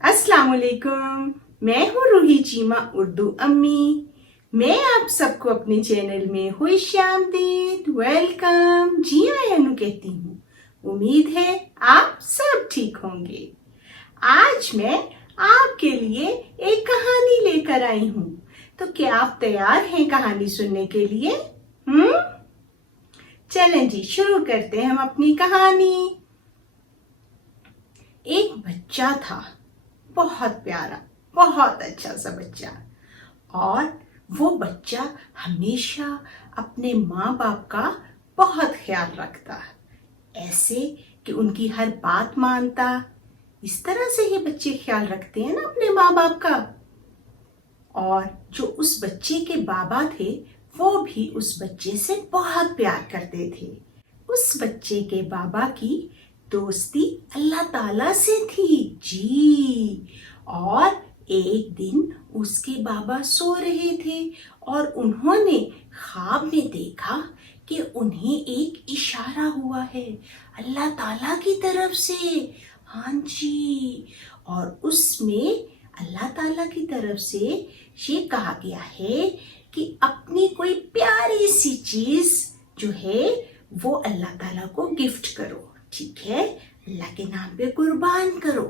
अस्सलाम वालेकुम। मैं हूँ रूही चीमा उर्दू अम्मी। मैं आप सबको अपने चैनल में खुशामदीद, वेलकम, जी आयानु कहती हूँ। उम्मीद है आप सब ठीक होंगे। आज मैं आपके लिए एक कहानी लेकर आई हूँ। तो क्या आप तैयार हैं कहानी सुनने के लिए? चलें जी, शुरू करते हैं हम अपनी कहानी। एक बच्चा था, बहुत प्यारा, बहुत अच्छा सा बच्चा। और वो बच्चा हमेशा अपने माँ बाप का बहुत ख्याल रखता, ऐसे कि उनकी हर बात मानता। इस तरह से ये बच्चे ख्याल रखते हैं ना अपने माँ बाप का। और जो उस बच्चे के बाबा थे वो भी उस बच्चे से बहुत प्यार करते थे। उस बच्चे के बाबा की दोस्ती अल्लाह ताला से थी जी। और एक दिन उसके बाबा सो रहे थे और उन्होंने ख्वाब में देखा कि उन्हें एक इशारा हुआ है अल्लाह ताला की तरफ से। हाँ जी, और उसमें अल्लाह ताला की तरफ से ये कहा गया है कि अपनी कोई प्यारी सी चीज जो है वो अल्लाह ताला को गिफ्ट करो, ठीक है, अल्लाह के नाम पे कुर्बान करो।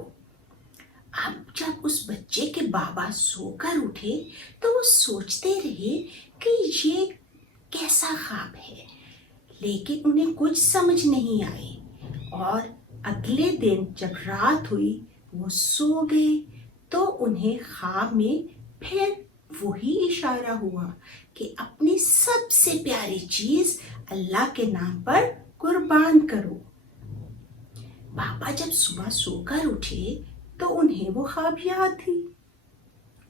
अब जब उस बच्चे के बाबा सोकर उठे तो वो सोचते रहे कि ये कैसा ख्वाब है, लेकिन उन्हें कुछ समझ नहीं आई। और अगले दिन जब रात हुई वो सो गए तो उन्हें ख्वाब में फिर वही इशारा हुआ कि अपनी सबसे प्यारी चीज अल्लाह के नाम पर कुर्बान करो। पापा जब सुबह सोकर उठे तो उन्हें वो ख्वाब याद थी।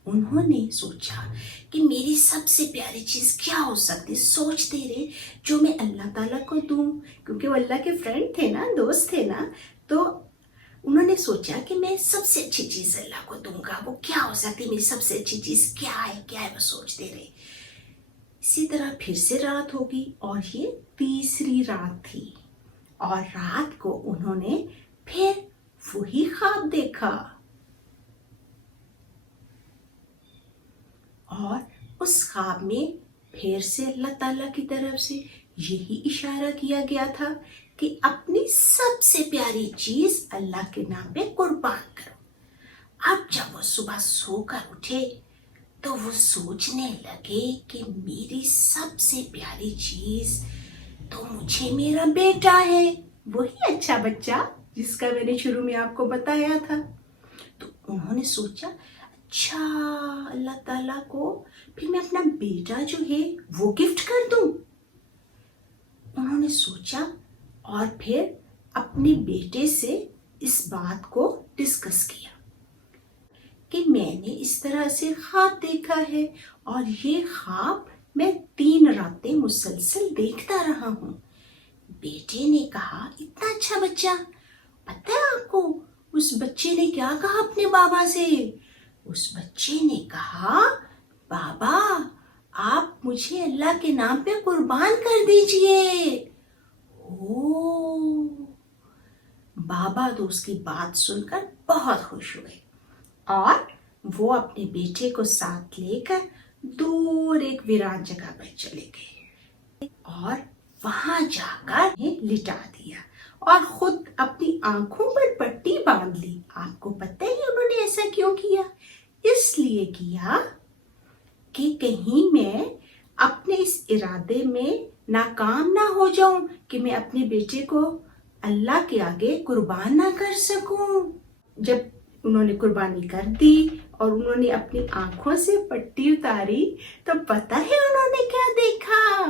उन्होंने सोचा कि मेरी सबसे प्यारी चीज क्या हो सकती, सोचते रहे जो मैं अल्लाह ताला को दूं, क्योंकि वो अल्लाह के फ्रेंड थे ना, दोस्त थे ना। तो उन्होंने सोचा कि मैं सबसे अच्छी चीज अल्लाह को दूंगा। वो क्या हो सकती है, मेरी सबसे अच्छी चीज क्या है वो सोचते रहे। इसी तरह फिर से रात होगी और ये तीसरी रात थी। और रात को उन्होंने फिर वही ख्वाब देखा और उस ख्वाब में फिर से अल्लाह ताला की तरफ से यही इशारा किया गया था कि अपनी सबसे प्यारी चीज अल्लाह के नाम पे कुर्बान करो। अब जब वो सुबह सोकर उठे तो वो सोचने लगे कि मेरी सबसे प्यारी चीज तो मुझे मेरा बेटा है, वही अच्छा बच्चा जिसका मैंने शुरू में आपको बताया था। तो उन्होंने सोचा अच्छा, अल्लाह ताला को फिर मैं अपना बेटा जो है वो गिफ्ट कर दूं। उन्होंने सोचा और फिर अपने बेटे से इस बात को डिस्कस किया कि मैंने इस तरह से ख्वाब देखा है और ये ख्वाब मैं 3 रातें मुसलसल देखता रहा हूँ। बेटे ने कहा इतना अच्छा बच्चा, पता है आपको उस बच्चे ने क्या कहा अपने बाबा से? उस बच्चे ने कहा बाबा आप मुझे अल्लाह के नाम पे कुर्बान कर दीजिए। ओ, बाबा तो उसकी बात सुनकर बहुत खुश हुए और वो अपने बेटे को साथ लेकर दूर एक वीरान जगह पर चले गए और वहां जाकर लिटा दिया और खुद अपनी आंखों पर पट्टी बांध ली। आपको पता है उन्होंने ऐसा क्यों किया? इसलिए किया कि कहीं मैं अपने इस इरादे में नाकाम ना हो जाऊं कि मैं अपने बेटे को अल्लाह के आगे कुर्बान ना कर सकूं। जब उन्होंने कुर्बानी कर दी और उन्होंने अपनी आंखों से पट्टी उतारी तो पता है उन्होंने क्या देखा?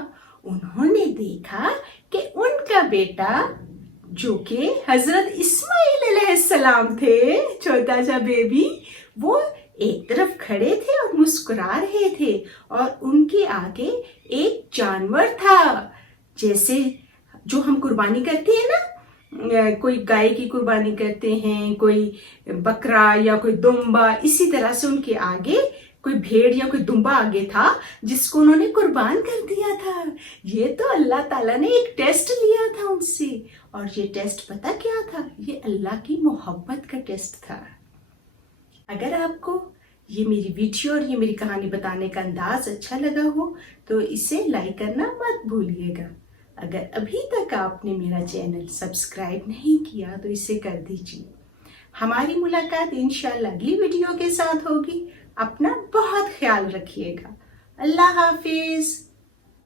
उन्होंने देखा कि उनका बेटा जो कि हजरत इस्माइल अलैहिस्सलाम थे, छोटा सा बेबी, वो एक तरफ खड़े थे और मुस्कुरा रहे थे और उनके आगे एक जानवर था, जैसे जो हम कुर्बानी करते हैं ना, कोई गाय की कुर्बानी करते हैं, कोई बकरा या कोई दुम्बा, इसी तरह से उनके आगे कोई भेड़ या कोई दुम्बा आगे था जिसको उन्होंने कुर्बान कर दिया था। ये तो अल्लाह ताला ने एक टेस्ट लिया था उनसे, और ये टेस्ट पता क्या था? ये अल्लाह की मोहब्बत का टेस्ट था। اگر آپ کو یہ میری ویڈیو اور یہ میری کہانی بتانے کا انداز اچھا لگا ہو تو اسے لائک کرنا مت بھولیے گا۔ اگر ابھی تک آپ نے میرا چینل سبسکرائب نہیں کیا تو اسے کر دیجیے۔ ہماری ملاقات انشاءاللہ اگلی ویڈیو کے ساتھ ہوگی۔ اپنا بہت خیال رکھیے گا۔ اللہ حافظ۔